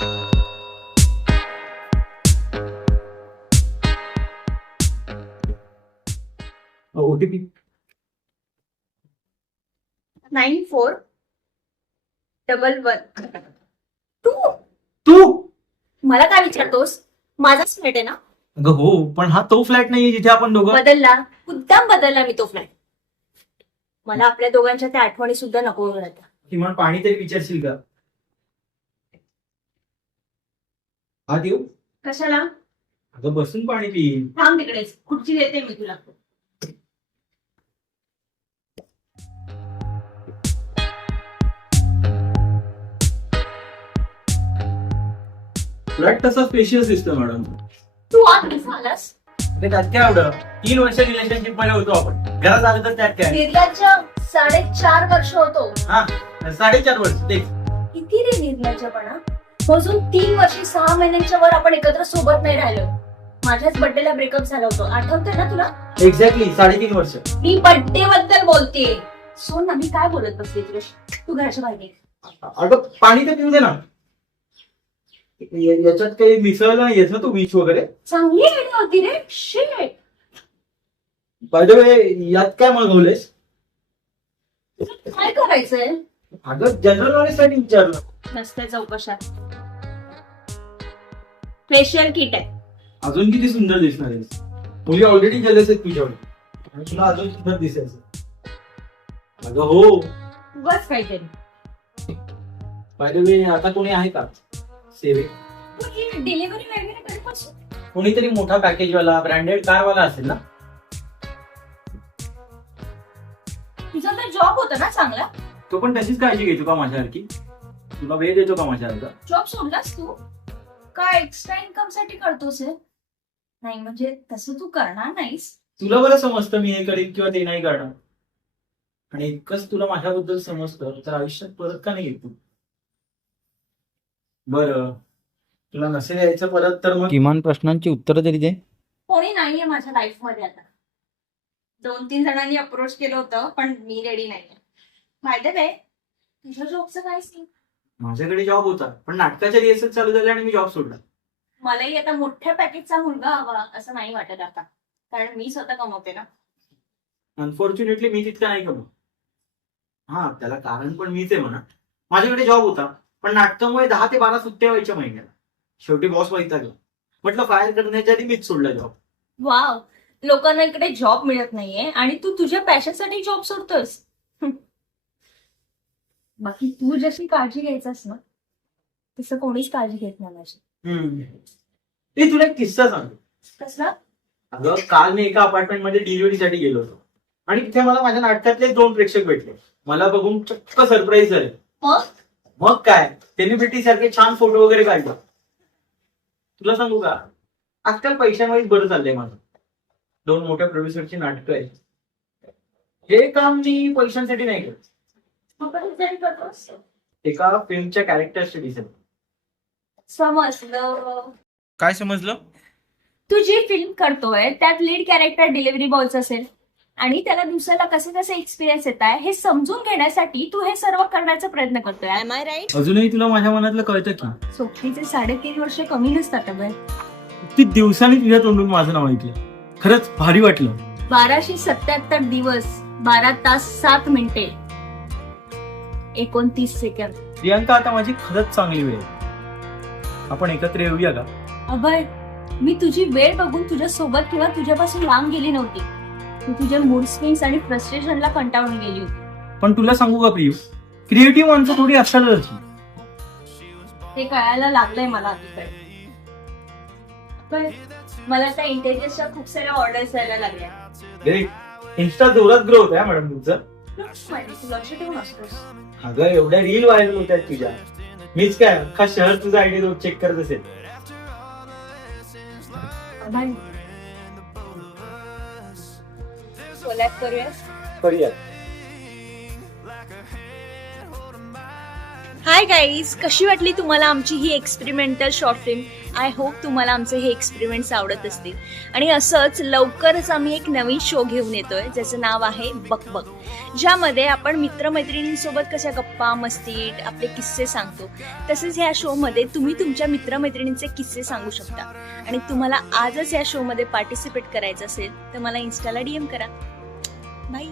OTP 9411. तू तू. मला काय विचारतोस? माझाच फ्लॅट आहे ना. अगं हो, पण हा तो फ्लॅट नाहीये जिथे आपण दोघं. बदलला, मुद्दाम बदलला मी तो फ्लॅट. मला आपल्या दोघांच्या त्या आठवणी सुद्धा नको आता. किमान पाणी तरी विचारशील का? हा देऊ. कशाला? अगं बसून पाणी पी. थांब तिकडेच, खुर्ची देते मी तुला. फ्लॅट तसा स्पेशियस दिसतो मॅडम. तू आज कसं आलास? त्यात काय एवढं? 3 वर्ष रिलेशनशिप मध्ये होतो आपण. घरात आलं तर त्यात काय? निर्लज्ज. 4.5 वर्ष होतो. हा, 4.5 वर्ष तेच. किती रे निर्लज्जपणा. अजून 3 वर्ष 6 महिन्यांच्या वर आपण एकत्र सोबत नाही राहिलो. माझ्याच बर्थडेला ब्रेकअप झाला होतो, आठवतंय ना तुला? एक्झॅक्टली 3.5 वर्ष. मी बर्थडे बद्दल बोलतेय. सोन ना, मी काय बोलत बसले तुझ्याशी? तू घराच्या बाहेर ये. अगं पाणी तर पिऊ दे ना. याच्यात काही मिसळलं नाहीयेस ना तू, बीच वगैरे? चांगली आयडिया होती रे. शिट. बाय द वे, यात काय मागवलेस? काय करायचंय? अगं जनरल नॉलेज साठी विचारलं. नसते चौकशा. फेशियल किट आहे. अजून किती सुंदर दिसणार आहेस. मुली ऑलरेडी जेलस आहेत तुझ्यावर आणि तुला अजून सुंदर दिसायचं. अगं हो. बस काहीतरी. बाय द वे, आता कोणी आहे का सेवे? डिलिव्हरी वगैरे कधीपासून? कोणीतरी मोठा पॅकेजवाला ब्रँडेड कारवाला असेल ना. तुझा तर जॉब होता ना चांगला. तो पण तशीच काळजी घेतो का माझ्यासारखी? तुला वेळ देतो का माझ्यासारखा? जॉब सोडलास तू? काय एक्स्ट्रा इन्कम साठी करतोस हे? नाही म्हणजे तसं तू करणार नाहीस. तुला बरं समजतं मी हे करीन किंवा ते नाही करणार. आणि इतकंच तुला माझ्याबद्दल समजतं तर आयुष्यात परत का नाही येत तू? बरं, तुला नसेल यायचं परत तर मग किमान प्रश्नांची उत्तरं तरी दे. कोणी नाहीये माझ्या लाईफ मध्ये आता. 2-3 जणांनी अप्रोच केलं होतं पण मी रेडी नाहीये. माहिती आहे तुझ्या जॉबचं काय सीन? माझ्याकडे जॉब होता पण नाटकाच्या रिहर्सल चालू झाल्या आणि मी जॉब सोडला. मलाही आता मोठ्या पॅकेजचा मुलगा हवा असं नाही वाटत आता, कारण मी स्वतः कमवते ना. अनफॉर्च्युनेटली मी तितका नाही कमव. हा, त्याला कारण पण मीच आहे म्हणा. माझ्याकडे जॉब होता पण नाटकामुळे 10 ते 12 सुट्ट्या व्हायच्या महिन्याला. शेवटी बॉस वैतागला. म्हटलं फायर करण्याच्या आधी मीच सोडला जॉब. वाव. लोकांना इकडे जॉब मिळत नाहीये आणि तू तुझ्या पॅशनसाठी जॉब सोडतोस. बाकी तू जशी काळजी घ्यायचास ना तसं कोणीच काळजी घेत नाही माझी. ते तुला एक किस्सा सांगतो. कसला? अगं काल मी एका अपार्टमेंट मध्ये डिलिव्हरीसाठी गेलो होतो आणि तिथे मला माझ्या नाटकातले 2 प्रेक्षक भेटले. मला बघून चक्क सरप्राईज झाले. मग काय, सेलिब्रिटी सारखे छान फोटो वगैरे काढले. तुला सांगू का, आजकाल पैशामुळेच बरं चाललंय माझं. 2 मोठ्या प्रोड्युसरची नाटकं आहेत. हे काम मी पैशांसाठी नाही करत. एका फिल्मच्या कॅरेक्टरसाठी. समजलं. काय समजलं? तू जी फिल्म करतोय त्यात लीड कॅरेक्टर डिलिव्हरी बॉयच असेल आणि त्याला दिवसाला कसे कसे एक्सपिरियन्स येत आहे हे समजून घेण्यासाठी तू हे सर्व करण्याचा प्रयत्न करतोय. Am I right? अजूनही तुला माझ्या मनातलं कळतं की सोबतीचे 3.5 वर्ष कमी नसतात अगं. किती दिवसांनी तुझ्या तोंडून माझं नाव ऐकलं. खरंच भारी वाटलं. 1277 दिवस 12 तास 7 मिनिटे 29 सेकंद. प्रियांका, आता माझी खरंच चांगली वेळ आहे. आपण एकत्र येऊया का? अभय, मी तुझी वेळ बघून तुझ्या सोबत किंवा तुझ्यापासून लांब गेली नव्हती. तू तुझ्या मूड स्विंग्स आणि फ्रस्ट्रेशनला कंटाळून गेली होती. पण तुला सांगू का प्रियू, क्रिएटिव्ह माणसं थोडी असतातच. ते कळायला लागलंय मला अतिकडे. मला त्या इंटेरियर्सच्या खूप साऱ्या ऑर्डर्स यायला लागल्या. ग्रेट. इन्स्टा जोरात ग्रो होत आहे मॅडम तुमचं. तू लक्ष ठेवून असतोस. अगं एवढ्या रील व्हायरल होत आहेत तुझ्या. मीच काय अख्खा शहर तुझा आयडी रोज चेक करत असेल. अभय, कोलॅब करूयास? करूया. हाय गाईज, कशी वाटली तुम्हाला आमची ही experimental short film? I hope तुम्हाला आमचे हे एक्सपेरिमेंट्स आवडत असतील. आणि असंच लवकरच आम्ही एक नवीन शो घेऊन येतोय ज्याचं नाव आहे बकबक, ज्यामध्ये आपण मित्रमैत्रिणींसोबत कशा गप्पा मस्ती आपले किस्से सांगतो, तसेच ह्या शोमध्ये तुम्ही तुमच्या मित्रमैत्रिणींचे किस्से सांगू शकता. आणि तुम्हाला आजच या शोमध्ये पार्टिसिपेट करायचं असेल तर मला इन्स्टाला DM करा. बाय.